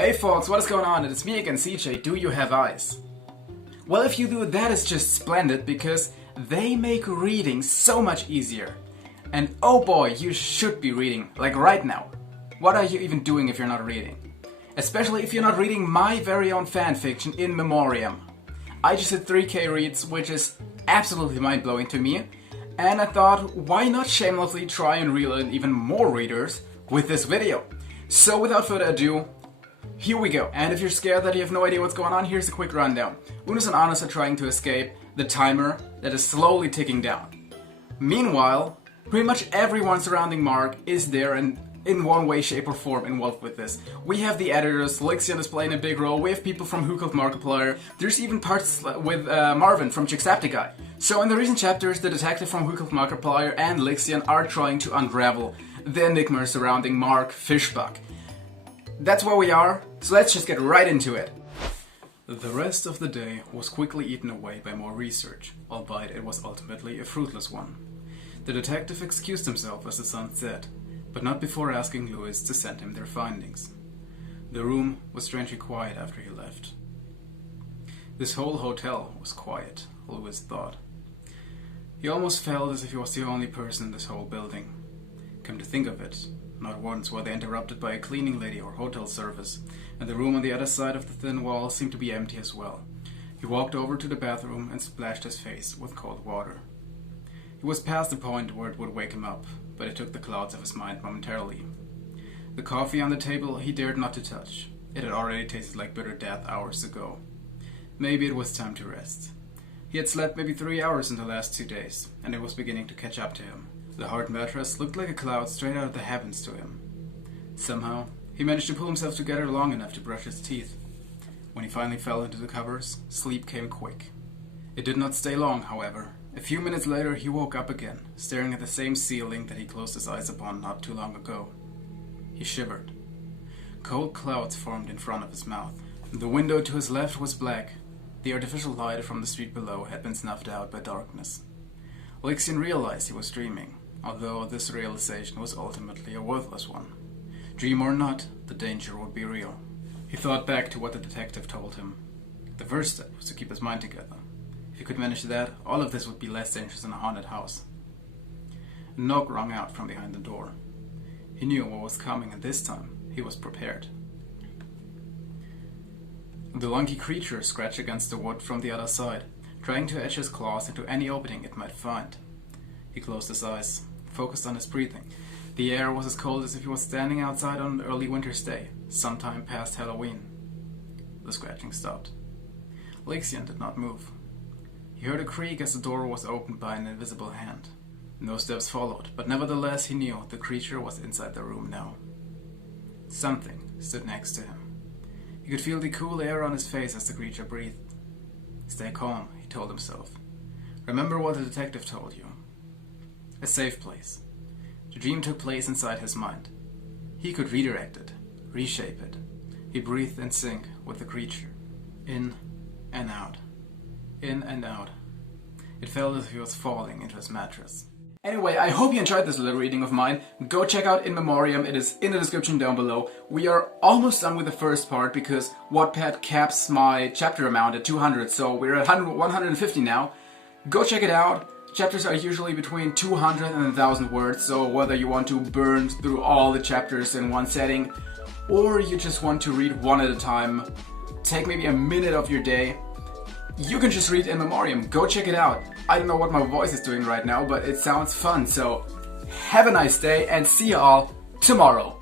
Hey folks, what is going on? It's me again, CJ. Do you have eyes? Well, if you do, that is just splendid because they make reading so much easier. And oh boy, you should be reading, like right now. What are you even doing if you're not reading? Especially if you're not reading my very own fanfiction in memoriam. I just hit 3k reads, which is absolutely mind-blowing to me. And I thought, why not shamelessly try and reel in even more readers with this video? So without further ado, here we go. And if you're scared that you have no idea what's going on, here's a quick rundown. Unus and Annus are trying to escape the timer that is slowly ticking down. Meanwhile, pretty much everyone surrounding Mark is there and in one way, shape or form involved with this. We have the editors, Lixian is playing a big role, we have people from Who Killed Markiplier, there's even parts with Marvin from Jacksepticeye. So in the recent chapters, the detective from Who Killed Markiplier and Lixian are trying to unravel the enigma surrounding Mark Fishbuck. That's where we are, so let's just get right into it. The rest of the day was quickly eaten away by more research, albeit it was ultimately a fruitless one. The detective excused himself as the sun set, but not before asking Louis to send him their findings. The room was strangely quiet after he left. This whole hotel was quiet, Louis thought. He almost felt as if he was the only person in this whole building. Come to think of it, not once were they interrupted by a cleaning lady or hotel service, and the room on the other side of the thin wall seemed to be empty as well. He walked over to the bathroom and splashed his face with cold water. He was past the point where it would wake him up, but it took the clouds of his mind momentarily. The coffee on the table he dared not to touch. It had already tasted like bitter death hours ago. Maybe it was time to rest. He had slept maybe 3 hours in the last 2 days, and it was beginning to catch up to him. The hard mattress looked like a cloud straight out of the heavens to him. Somehow, he managed to pull himself together long enough to brush his teeth. When he finally fell into the covers, sleep came quick. It did not stay long, however. A few minutes later, he woke up again, staring at the same ceiling that he closed his eyes upon not too long ago. He shivered. Cold clouds formed in front of his mouth. The window to his left was black. The artificial light from the street below had been snuffed out by darkness. Lixian realized he was dreaming, although this realization was ultimately a worthless one. Dream or not, the danger would be real. He thought back to what the detective told him. The first step was to keep his mind together. If he could manage that, all of this would be less dangerous in a haunted house. A knock rang out from behind the door. He knew what was coming, and this time he was prepared. The lunky creature scratched against the wood from the other side, trying to edge his claws into any opening it might find. He closed his eyes, focused on his breathing. The air was as cold as if he was standing outside on an early winter's day, sometime past Halloween. The scratching stopped. Lixian did not move. He heard a creak as the door was opened by an invisible hand. No steps followed, but nevertheless he knew the creature was inside the room now. Something stood next to him. He could feel the cool air on his face as the creature breathed. Stay calm, he told himself. Remember what the detective told you. A safe place. The dream took place inside his mind. He could redirect it, reshape it. He breathed in sync with the creature. In and out. In and out. It felt as if he was falling into his mattress. Anyway, I hope you enjoyed this little reading of mine. Go check out In Memoriam, it is in the description down below. We are almost done with the first part because Wattpad caps my chapter amount at 200, so we're at 150 now. Go check it out. Chapters are usually between 200 and 1,000 words, so whether you want to burn through all the chapters in one setting, or you just want to read one at a time, take maybe a minute of your day, you can just read In Memoriam. Go check it out. I don't know what my voice is doing right now, but it sounds fun, so have a nice day and see you all tomorrow.